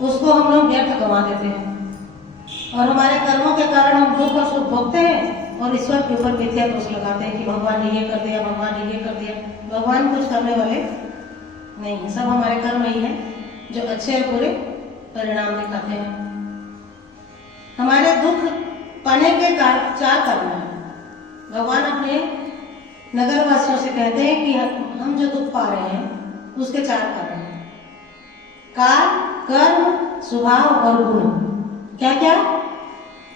उसको हम लोग व्यर्थ गंवा देते हैं और हमारे कर्मों के कारण हम दुख और सुख भोगते हैं और ईश्वर के ऊपर मिथ्या दोष लगाते हैं कि भगवान ने ये कर दिया, भगवान ने ये कर दिया। भगवान कुछ करने वाले नहीं है, सब हमारे कर्म ही है जो अच्छे और बुरे परिणाम दिखाते हैं। हमारे दुख पाने के चार कारण हैं। भगवान अपने नगर वासियों से कहते हैं कि हम जो दुख पा रहे हैं उसके चार कारण हैं: काल, कर्म, स्वभाव और गुण। क्या क्या?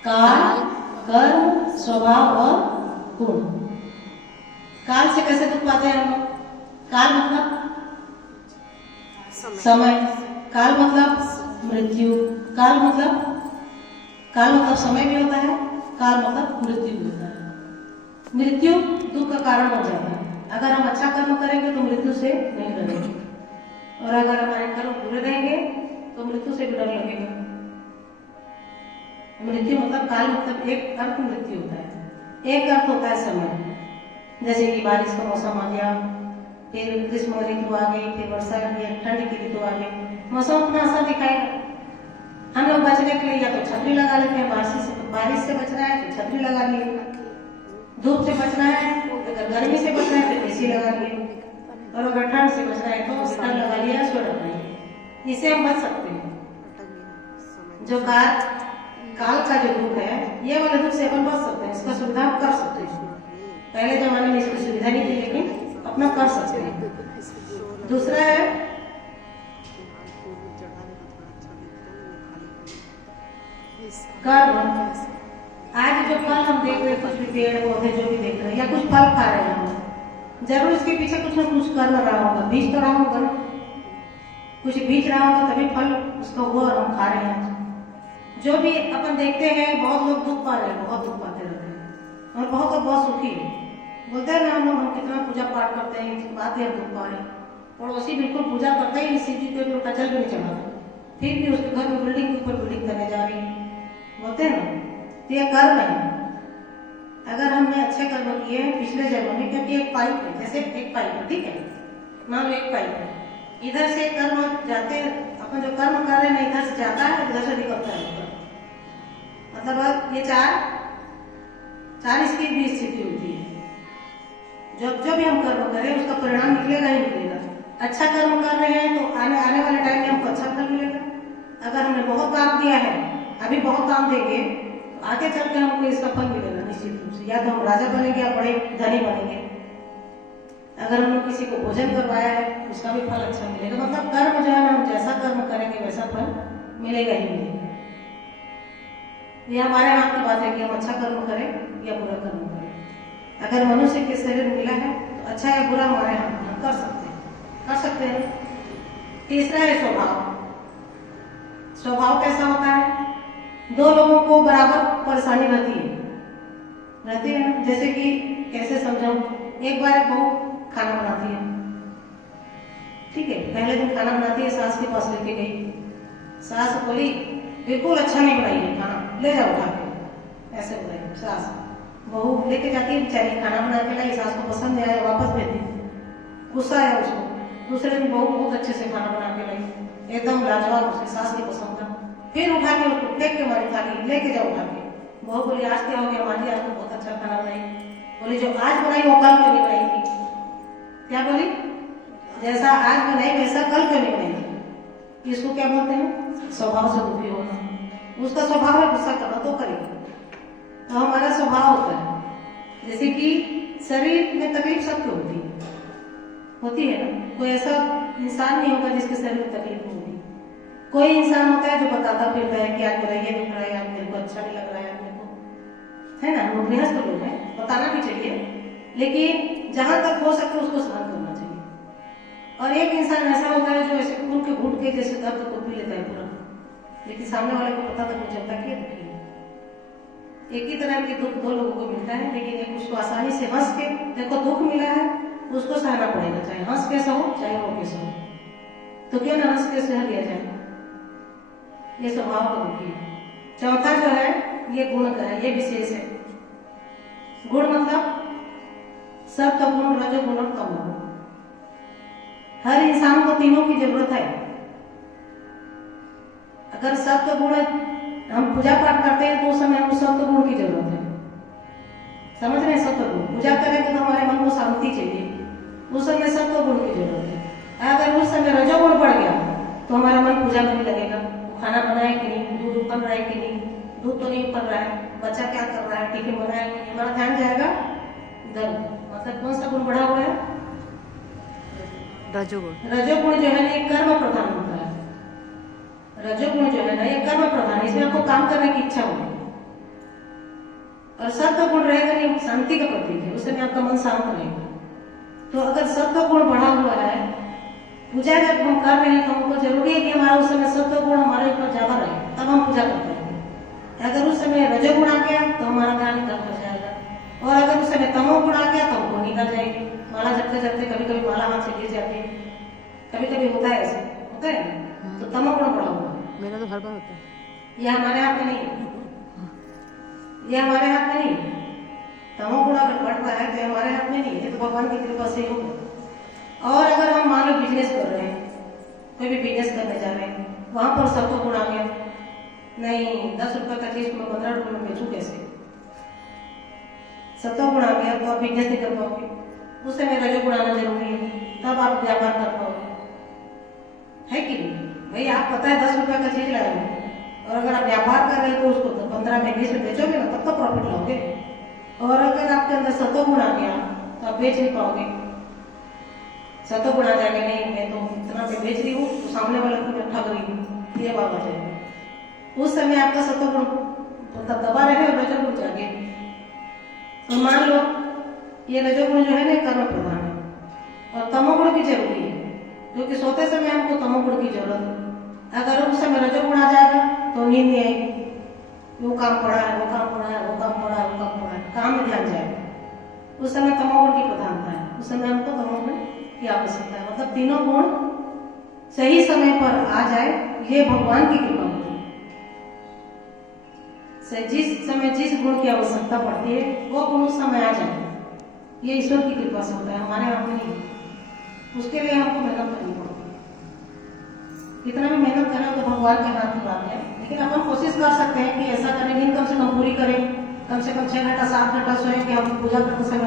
काल, कर्म, स्वभाव और गुण। काल से कैसे दुख पाते हैं हम लोग? काल मतलब समय, काल मतलब मृत्यु, काल मतलब समय भी होता है, काल मतलब मृत्यु भी होता है। मृत्यु दुख का कारण बन जाता है। अगर हम अच्छा कर्म करेंगे तो मृत्यु से नहीं डरेंगे, और अगर हमारे कर्म बुरे रहेंगे तो मृत्यु से भी डर लगेगा। मृत्यु मतलब काल मतलब एक अर्थ मृत्यु होता है, एक अर्थ होता है समय। जैसे कि बारिश का मौसम आ गया, फिर ग्रीष्म ऋतु आ गई, फिर वर्षा आ गई, ठंड की ऋतु आ गई। मौसम अपना असर दिखाएगा। हम लोग बचने के लिए या तो छतरी लगा लेते हैं, बारिश से बचना है तो छतरी लगा लिए, धूप से बचना है, अगर गर्मी से बचना है तो एसी लगा लिए, और अगर ठंड से बचना है तो स्वेटर लगा लिया, स्वेटर पहन। इससे हम बच सकते हैं। जो काल का जो दुख है, ये वाले दुख से अपन बच सकते हैं, इसका सुविधा हम कर सकते हैं। पहले जमाने में इसकी सुविधा नहीं थी, लेकिन अपना कर सकते हैं। दूसरा है कर्म। आज जो फल हम देख रहे हैं, कुछ भी पेड़ पौधे जो भी देख रहे हैं या कुछ फल खा रहे हैं हम, जरूर इसके पीछे कुछ ना कुछ कर्म रहा होगा, बीज तो रहा होगा ना, कुछ बीज रहा होगा तभी फल उसका हुआ और हम खा रहे हैं। जो भी अपन देखते हैं, बहुत लोग दुख पा रहे हैं, बहुत दुख पाते रहते हैं, और बहुत लोग बहुत सुखी है। बोलते हैं ना हम लोग, हम कितना पूजा पाठ करते हैं, इसकी बात है हम दुख पा रहे हैं। पड़ोसी बिल्कुल पूजा करता ही नहीं, शिव जी के ऊपर जल भी नहीं चढ़ाता, फिर भी उसके घर में बिल्डिंग के ऊपर बिल्डिंग करने जा रही है। बोलते हैं ना, तो ये कर्म है। अगर हमने अच्छे कर्म किए हैं पिछले जन्म में, क्योंकि एक पाइप है, जैसे एक पाइप है, ठीक है, मान लो एक पाइप है, इधर से कर्म जाते, अपन जो कर्म कर रहे हैं इधर से जाता है, इधर से निकलता है। मतलब ये चार इसकी भी स्थिति होती है। जो भी हम कर्म करें उसका परिणाम निकलेगा ही निकलेगा। अच्छा कर्म कर रहे हैं तो आने वाले टाइम में हमको अच्छा फल मिलेगा। अगर हमने बहुत काम दिया है, अभी बहुत काम देंगे, तो आगे चल के हमको इसका फल मिलेगा निश्चित रूप से। या तो हम राजा बनेंगे या बड़े धनी बनेंगे। अगर हमने किसी को भोजन करवाया है, उसका भी फल अच्छा मिलेगा। मतलब कर्म जो है ना, हम जैसा कर्म करेंगे वैसा फल मिलेगा ही मिलेगा। ये हमारे हाथ की बात है कि हम अच्छा कर्म करें या बुरा कर्म करें। अगर मनुष्य के शरीर मिला है तो अच्छा या बुरा हमारे हाथ में, हम कर सकते हैं। तीसरा है स्वभाव। स्वभाव कैसा होता है? दो लोगों को बराबर परेशानी रहती है ना। जैसे कि कैसे समझाऊं, एक बार एक बहू खाना बनाती है, ठीक है, पहले दिन खाना बनाती है, सास के पास लेके गई। सास बोली बिल्कुल अच्छा नहीं बनाई है खाना, ले जाओ उठा के, ऐसे बोला सास। बहू लेके जाती है, बेचारी खाना बना के लाई, सास को पसंद नहीं आया, वापस भेज दी। गुस्सा आया उसको। दूसरे दिन बहू बहुत अच्छे से खाना बना के लाई, एकदम लाजवाब, उसकी सास की पसंद का। फिर उठा के उसको फेंक के मारी थाली, लेके जाओ उठा के। बहू बोली आज क्या हो गया माँ जी, आज तो बहुत अच्छा खाना बनाई। बोली जो आज बनाई वो कल क्यों नहीं बनाई थी? क्या बोली? जैसा आज बनाई वैसा कल क्यों नहीं बनाई थी? इसको क्या बोलते हैं? स्वभाव से दुखी होना। उसका स्वभाव है गुस्सा करना, तो करेगा। तो हमारा स्वभाव होता है, जैसे कि शरीर में तकलीफ सबको होती है ना। कोई ऐसा इंसान नहीं होगा जिसके शरीर में तकलीफ होगी। कोई इंसान होता है जो बताता फिरता है कि आज मेरा ये दुख रहा है, आज मेरे को अच्छा नहीं लग रहा है, मेरे को, है ना। हम गृहस्थ लोग हैं, बताना भी चाहिए, लेकिन जहां तक हो सके उसको सहन करना चाहिए। और एक इंसान ऐसा होता है जो ऐसे खून के घूट के जैसे दर्द को पी लेता है पूरा, लेकिन सामने वाले को पता तक नहीं चलता कि दुखी है। एक ही तरह के दुख दो लोगों को मिलता है, लेकिन एक उसको आसानी से हंस के, देखो दुख मिला है उसको सहना पड़ेगा, चाहे हंस के सहो चाहे रो के सहो, तो क्यों ना हंस के सह लिया जाए। ये स्वभाव का दुखी है। चौथा जो है ये गुण का है, ये विशेष है। गुण मतलब सबका गुण, रजो गुण और तमो गुण। हर इंसान को तीनों की जरूरत है। अगर सत्व गुण हम पूजा पाठ करते हैं तो उस समय हमको सत्व गुण की जरूरत है। समझ रहे हैं? सत्व गुण पूजा करेंगे तो हमारे मन को शांति चाहिए, उस समय सत्व गुण की जरूरत है। अगर उस समय रजोगुण बढ़ गया तो हमारा मन पूजा करने लगेगा, खाना बनाए कि नहीं, दूध उबल रहा है कि नहीं, दूध तो नहीं उबल रहा है, बच्चा क्या कर रहा है, टिफिन बनाया कि नहीं, हमारा ध्यान जाएगा इधर। मतलब कौन सा गुण बढ़ा हुआ है? रजोगुण। रजोगुण जो है ना ये कर्म प्रधान होता है। रजोगुण जो है ना ये कर्म प्रधान है, इसमें आपको काम करने की इच्छा होगी। और सत्व गुण रहेगा नहीं, शांति का प्रतीक है, उस समय आपका मन शांत रहेगा। तो अगर सत्व गुण बढ़ा हुआ है, पूजा जब हम कर रहे हैं तो हमको जरूरी है कि हमारा उस समय सत्व गुण हमारे ऊपर ज्यादा रहे, तब हम पूजा करते हैं। अगर उस समय रजोगुण आ गया तो हमारा ध्यान इधर हो जाएगा, और अगर उस समय तमोगुण आ गया तो हमको निकल जाएगी। माला जपते जपते कभी कभी माला हाथ से गिर जाती है, कभी कभी होता है, ऐसे होता है ना, तो तमोगुण बढ़ा हुआ है। मेरा तो हर बार होता है। ये हमारे हाथ में नहीं है, ये हमारे हाथ में नहीं है। तमोगुण अगर बढ़ रहा है तो हमारे हाथ में नहीं है, तो भगवान की कृपा से ही होगा। और अगर हम मान लो बिजनेस कर रहे हैं, कोई भी बिजनेस करने जा रहे हैं, वहां पर सत्व गुण आ गया, नहीं 10 रुपए का चीज को 15 रुपए में बेचूं कैसे, सत्व गुण आ गया तो आप बिजनेस नहीं कर पाओगे। उस समय रजोगुण आना जरूरी है, तब आप व्यापार कर पाओगे, है कि नहीं? भाई आप पता है 10 रुपए का चीज लाए हो, और अगर आप व्यापार कर रहे हैं तो उसको 15 में 20 में बेचोगे ना, तब तो प्रॉफिट लाओगे। और अगर आपके अंदर सत्व गुण आ गया तो आप बेच नहीं पाओगे। सत्व गुण आ जाएगा, नहीं मैं तो इतना में बेच रही हूँ तो सामने वाले को मैं ठग रही हूँ, ये बात आ जाएगा। उस समय आपका सत्व गुण मतलब दबा रहे और रजोगुण जागे। तो मान लो ये रजोगुण जो है ना कर्म प्रधान है, और तमोगुण भी जरूरी है, क्योंकि सोते समय हमको तमोगुण की जरूरत है। अगर उस समय रजोगुण आ जाएगा तो नींद नहीं आएगी, वो काम पड़ा है, वो काम पड़ा है, वो काम पड़ा है, वो काम पड़ा है, काम में ध्यान जाएगा। उस समय तमोगुण की प्रधानता है, उस समय हमको तमोगुण की आवश्यकता है। मतलब तीनों गुण सही समय पर आ जाए, ये भगवान की कृपा होती है। जिस समय जिस गुण की आवश्यकता पड़ती है वो गुण उस समय आ जाए, ये ईश्वर की कृपा से होता है, हमारे हाथ में नहीं। उसके लिए हमको मेहनत करनी पड़ती है, कितना भी मेहनत करें तो भगवान के हाथ की बात है। लेकिन अपन कोशिश कर सकते हैं कि ऐसा करें, नींद कम से कम पूरी करें, कम से कम 6 घंटा 7 घंटा सोएं कि हम पूजा करते समय